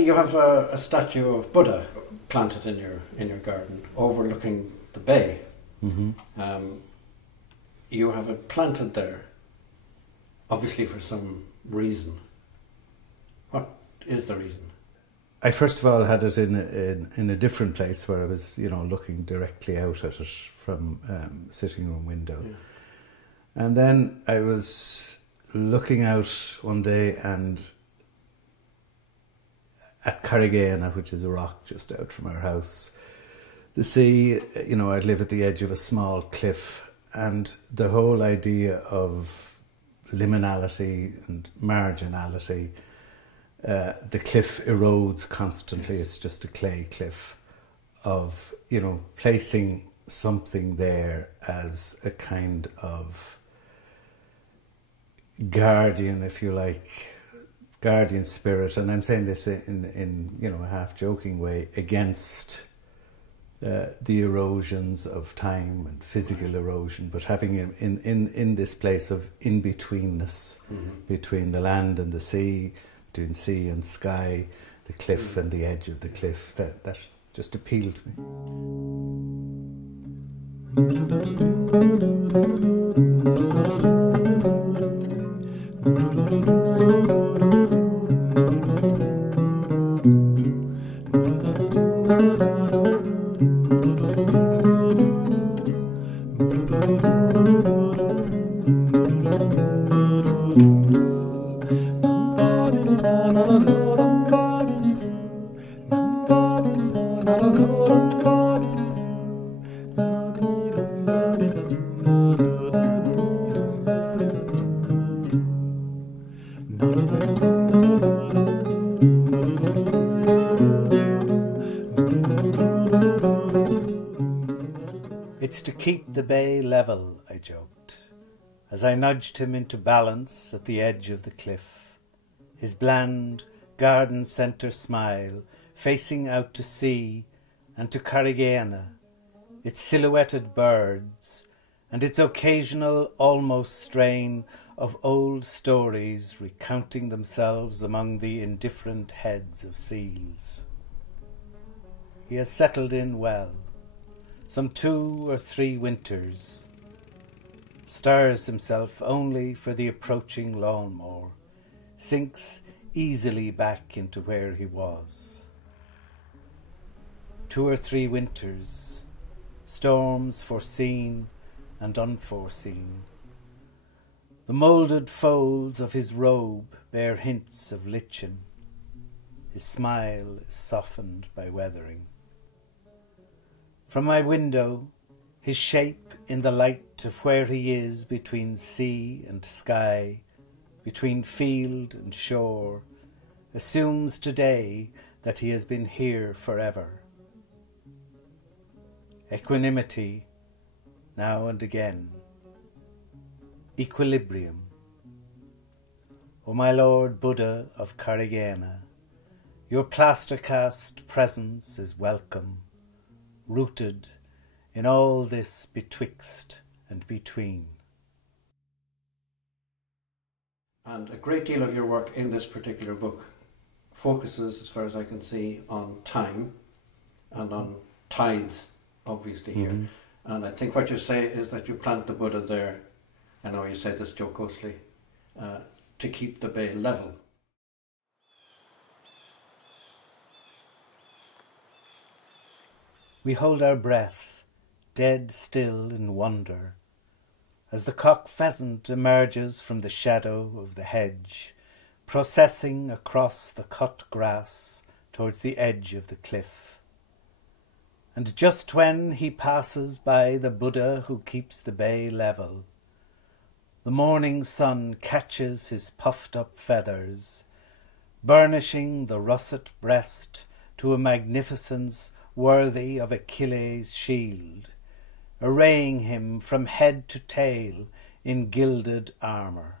Paddy, you have a statue of Buddha planted in your garden, overlooking the bay. Mm-hmm. You have it planted there, obviously for some reason. What is the reason? I first of all had it in a different place where I was, looking directly out at it from sitting room window. Yeah. And then I was looking out one day and at Carraig Éanna, which is a rock just out from our house, the sea, I'd live at the edge of a small cliff, and the whole idea of liminality and marginality, the cliff erodes constantly. Yes. It's just a clay cliff of, placing something there as a kind of guardian, if you like, guardian spirit. And I'm saying this in a half joking way, against the erosions of time and physical erosion, but having him in this place of in-betweenness, mm-hmm. between the land and the sea, between sea and sky, the cliff and the edge of the cliff, that just appealed to It's to keep the bay level, I joked, as I nudged him into balance at the edge of the cliff, his bland, garden-centre smile facing out to sea and to Carraig Éanna, its silhouetted birds, and its occasional almost strain of old stories recounting themselves among the indifferent heads of seals. He has settled in well, some 2 or 3 winters, stirs himself only for the approaching lawnmower, sinks easily back into where he was. 2 or 3 winters, storms foreseen and unforeseen. The moulded folds of his robe bear hints of lichen. His smile is softened by weathering. From my window, his shape in the light of where he is between sea and sky, between field and shore, assumes today that he has been here forever. Equanimity, now and again. Equilibrium. O my Lord Buddha of Carraig Éanna, your plaster-cast presence is welcome, rooted in all this betwixt and between. And a great deal of your work in this particular book focuses, as far as I can see, on time and on tides, obviously, here. Mm-hmm. And I think what you say is that you plant the Buddha there, I know you say this jocosely, to keep the bay level. We hold our breath, dead still in wonder, as the cock pheasant emerges from the shadow of the hedge, processing across the cut grass towards the edge of the cliff. And just when he passes by the Buddha who keeps the bay level, the morning sun catches his puffed-up feathers, burnishing the russet breast to a magnificence worthy of Achilles' shield, arraying him from head to tail in gilded armour.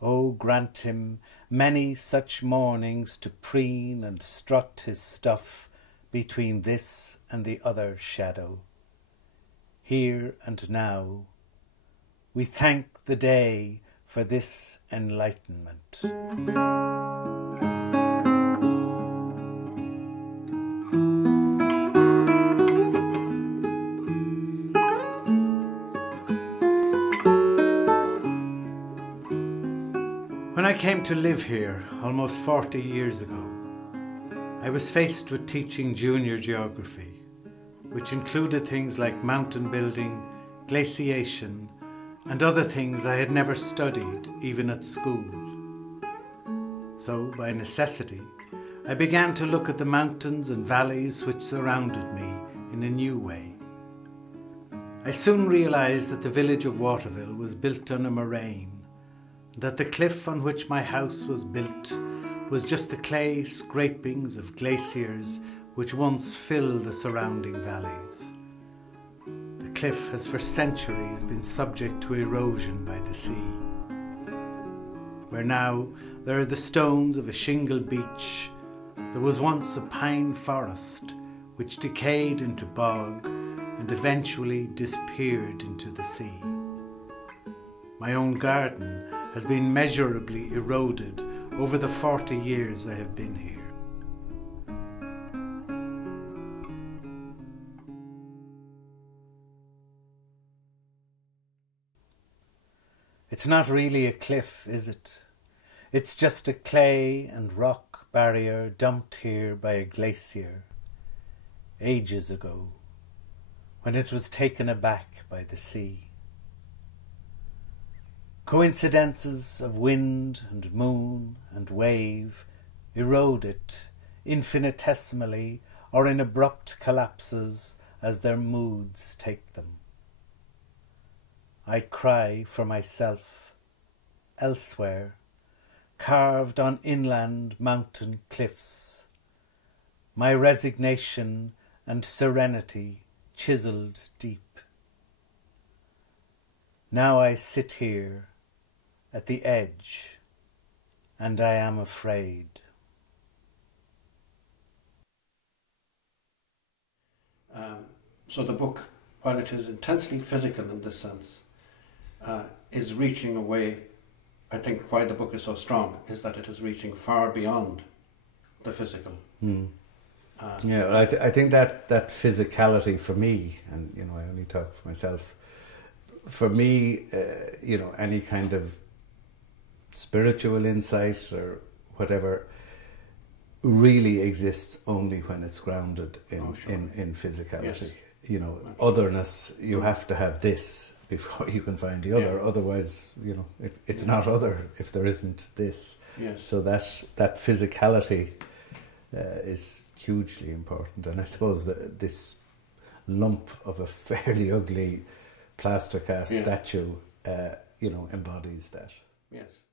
O grant him many such mornings to preen and strut his stuff between this and the other shadow. Here and now, we thank the day for this enlightenment. I came to live here almost 40 years ago, I was faced with teaching junior geography, which included things like mountain building, glaciation, and other things I had never studied, even at school. So, by necessity, I began to look at the mountains and valleys which surrounded me in a new way. I soon realised that the village of Waterville was built on a moraine, that the cliff on which my house was built was just the clay scrapings of glaciers which once filled the surrounding valleys. The cliff has for centuries been subject to erosion by the sea, where now there are the stones of a shingle beach. There was once a pine forest which decayed into bog and eventually disappeared into the sea. My own garden has been measurably eroded over the 40 years I have been here. It's not really a cliff, is it? It's just a clay and rock barrier dumped here by a glacier ages ago, when it was taken aback by the sea. Coincidences of wind and moon and wave erode it infinitesimally or in abrupt collapses as their moods take them. I cry for myself elsewhere, carved on inland mountain cliffs, my resignation and serenity chiselled deep. Now I sit here at the edge, and I am afraid. So the book, while it is intensely physical in this sense, is reaching away. I think why the book is so strong is that it is reaching far beyond the physical. I think that physicality for me, and I only talk for myself, for me, any kind of spiritual insight or whatever really exists only when it's grounded in physicality. Yes. Otherness, you have to have this before you can find the other. Otherwise, it's not other if there isn't this. Yes. So that physicality is hugely important. And I suppose that this lump of a fairly ugly plaster-cast statue, embodies that. Yes.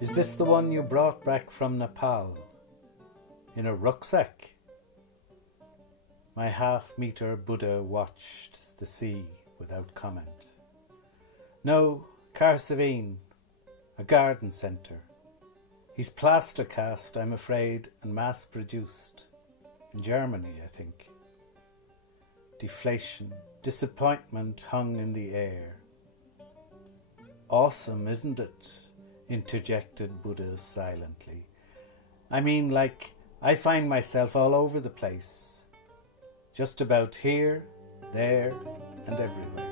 Is this the one you brought back from Nepal? In a rucksack? My half-metre Buddha watched the sea without comment. No, Carraig Éanna, a garden centre. He's plaster-cast, I'm afraid, and mass-produced. In Germany, I think. Deflation, disappointment hung in the air. Awesome, isn't it? Interjected Buddha silently. I mean, like, I find myself all over the place. Just about here, there, and everywhere.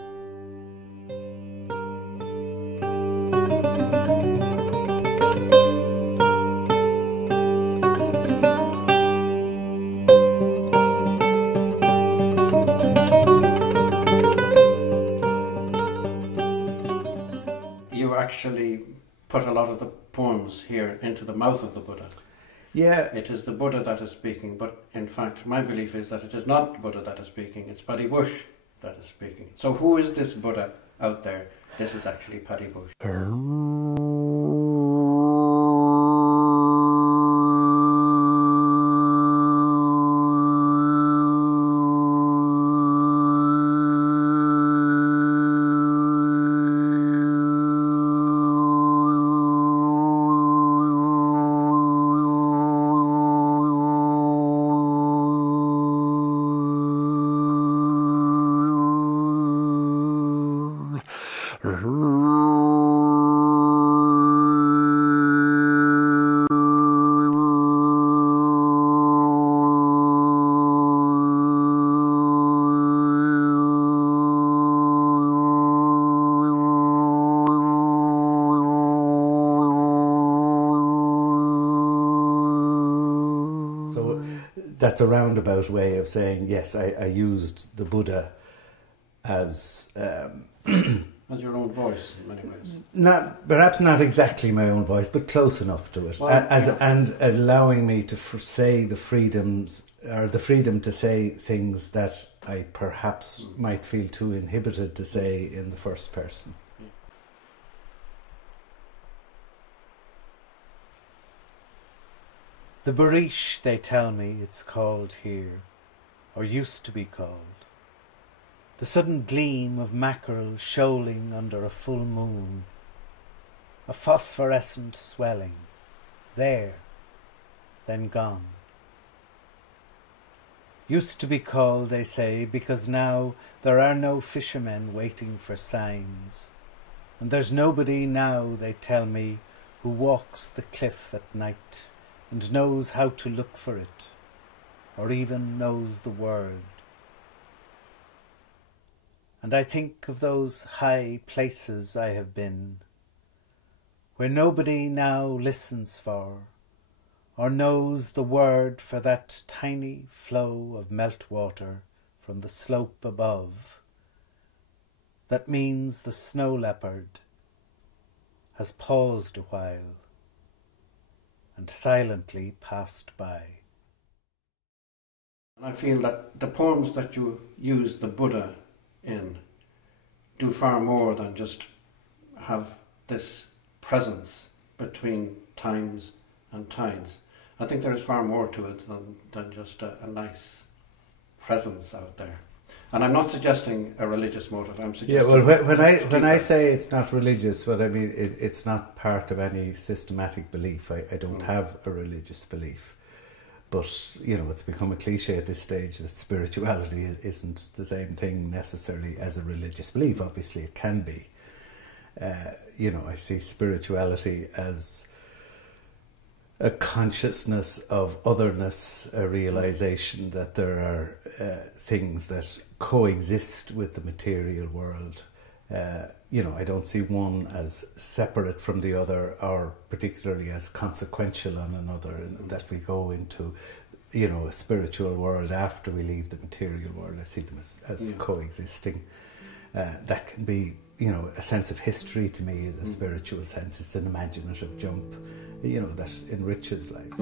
You actually put a lot of the poems here into the mouth of the Buddha. Yeah. It is the Buddha that is speaking, but in fact my belief is that it is not the Buddha that is speaking, it's Paddy Bushe that is speaking. So who is this Buddha out there? This is actually Paddy Bushe. That's a roundabout way of saying, yes, I used the Buddha as... as your own voice, in many ways. Perhaps not exactly my own voice, but close enough to it. Well, and allowing me to say the freedoms, or the freedom to say things that I perhaps might feel too inhibited to say in the first person. The Barish, they tell me, it's called here, or used to be called. The sudden gleam of mackerel shoaling under a full moon. A phosphorescent swelling. There, then gone. Used to be called, they say, because now there are no fishermen waiting for signs. And there's nobody now, they tell me, who walks the cliff at night and knows how to look for it, or even knows the word. And I think of those high places I have been, where nobody now listens for, or knows the word for that tiny flow of meltwater from the slope above. That means the snow leopard has paused a while and silently passed by. And I feel that the poems that you use the Buddha in do far more than just have this presence between times and tides. I think there is far more to it than just a nice presence out there. And I'm not suggesting a religious motive. I'm suggesting... Yeah, well, when I say it's not religious, what I mean, it's not part of any systematic belief. I don't have a religious belief. But, you know, it's become a cliche at this stage that spirituality isn't the same thing necessarily as a religious belief. Obviously, it can be. You know, I see spirituality as a consciousness of otherness, a realization that there are things that coexist with the material world. You know, I don't see one as separate from the other or particularly as consequential on another, and that we go into, you know, a spiritual world after we leave the material world. I see them as coexisting. That can be, you know, a sense of history to me is a spiritual sense. It's an imaginative jump, you know, that enriches life.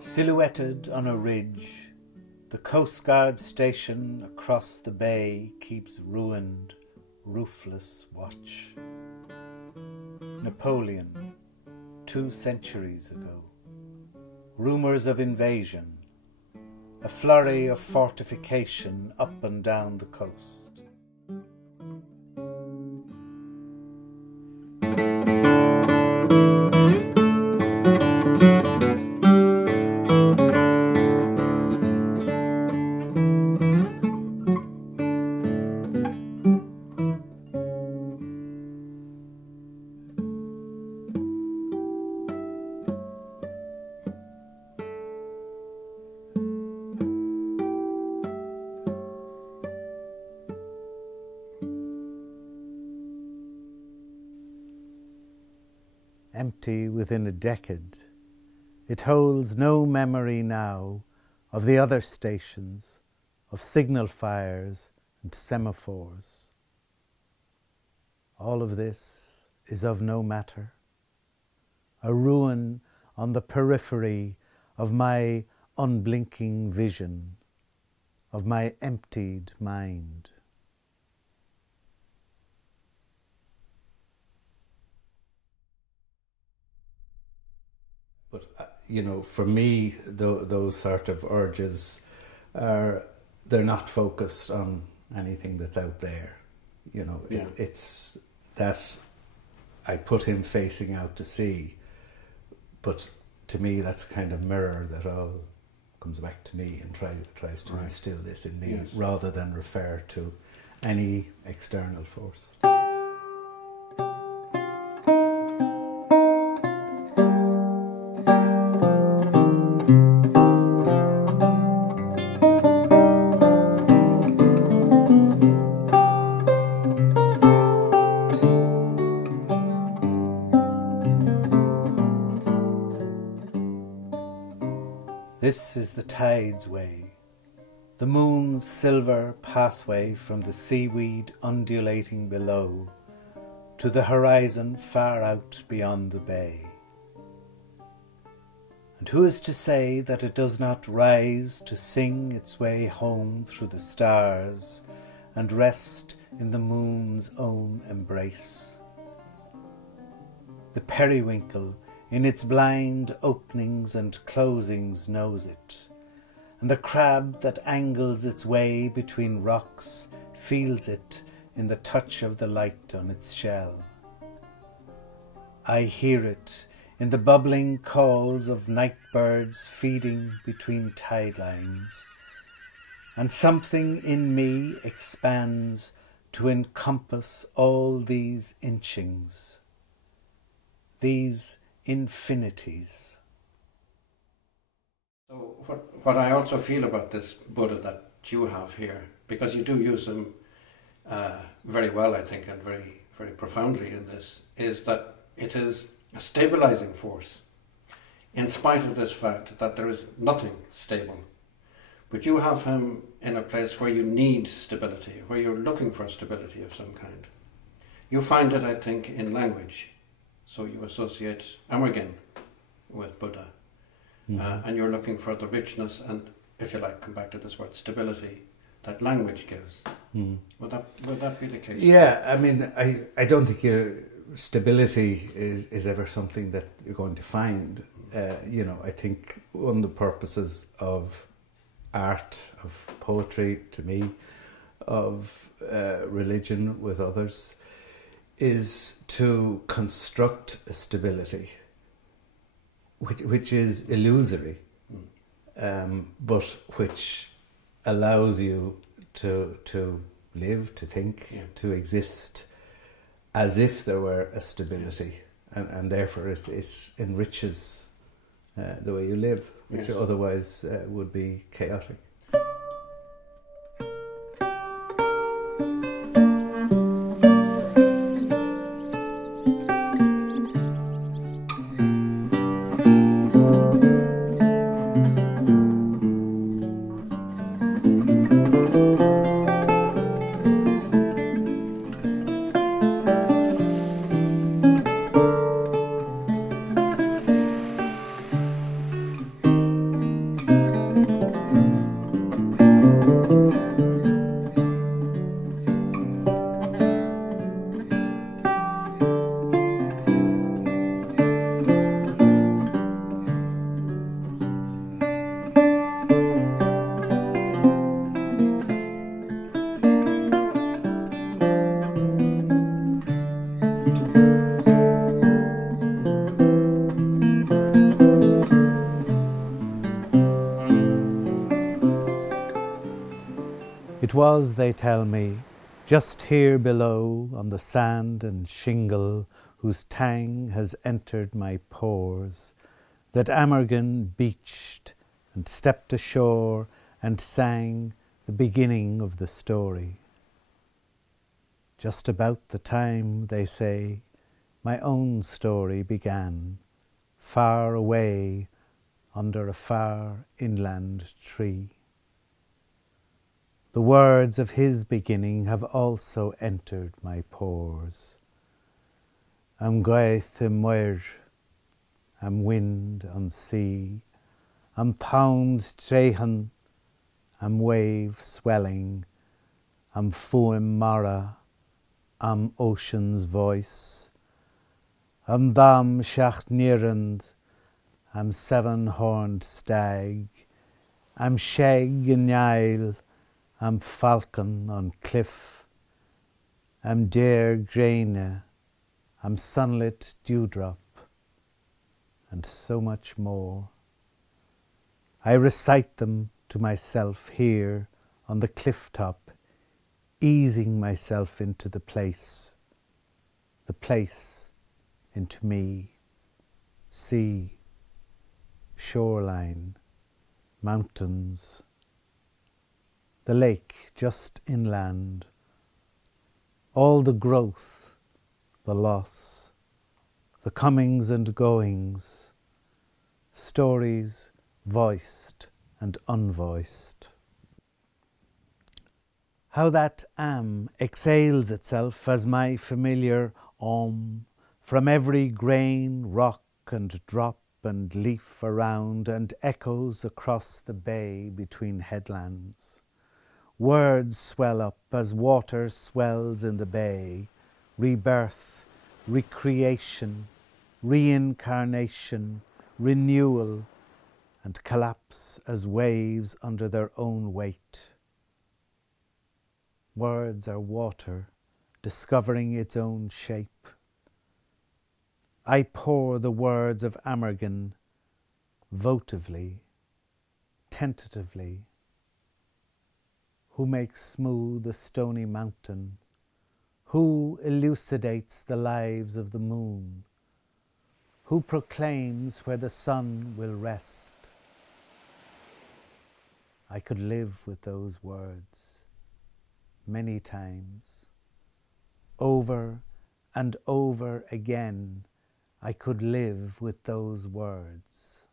Silhouetted on a ridge, the Coast Guard station across the bay keeps ruined, roofless watch. Napoleon, 2 centuries ago. Rumours of invasion, a flurry of fortification up and down the coast. Empty within a decade, it holds no memory now of the other stations, of signal fires and semaphores. All of this is of no matter, a ruin on the periphery of my unblinking vision, of my emptied mind. But, you know, for me, those sort of urges they're not focused on anything that's out there. You know, yeah. It's that I put him facing out to sea, but to me that's a kind of mirror that all comes back to me and tries to instill this in me, yes. rather than refer to any external force. This is the tide's way, the moon's silver pathway from the seaweed undulating below to the horizon far out beyond the bay. And who is to say that it does not rise to sing its way home through the stars and rest in the moon's own embrace? The periwinkle in its blind openings and closings knows it, and the crab that angles its way between rocks feels it in the touch of the light on its shell. I hear it in the bubbling calls of night birds feeding between tide lines, and something in me expands to encompass all these inchings, these infinities. So what I also feel about this Buddha that you have here, because you do use him very well, I think, and very, very profoundly in this, is that it is a stabilizing force, in spite of this fact that there is nothing stable. But you have him in a place where you need stability, where you're looking for stability of some kind. You find it, I think, in language. So you associate Amergin with Buddha, and you're looking for the richness and, if you like, come back to this word, stability that language gives. Would that be the case? Yeah, I mean, I don't think your stability is ever something that you're going to find. You know, I think one of the purposes of art, of poetry, to me, of religion with others, is to construct a stability which is illusory, but which allows you to live, to think, to exist as if there were a stability, and therefore it enriches the way you live, which otherwise would be chaotic. It was, they tell me, just here below on the sand and shingle whose tang has entered my pores, that Amergin beached and stepped ashore and sang the beginning of the story. Just about the time, they say, my own story began, far away under a far inland tree. The words of his beginning have also entered my pores. Am gaeth im muir, am wind on sea, am pound trehan, am wave swelling, am fuim mara, am ocean's voice, am dam shacht nierend, am seven-horned stag, am sheg in Nile, am falcon on cliff, am Carraig Éanna, am sunlit dewdrop, and so much more. I recite them to myself here on the cliff top, easing myself into the place into me, sea, shoreline, mountains, the lake just inland, all the growth, the loss, the comings and goings, stories voiced and unvoiced. How that am exhales itself as my familiar om from every grain, rock and drop and leaf around, and echoes across the bay between headlands. Words swell up as water swells in the bay, rebirth, recreation, reincarnation, renewal, and collapse as waves under their own weight. Words are water, discovering its own shape. I pour the words of Amergin, votively, tentatively. Who makes smooth a stony mountain? Who elucidates the lives of the moon? Who proclaims where the sun will rest? I could live with those words many times. Over and over again, I could live with those words.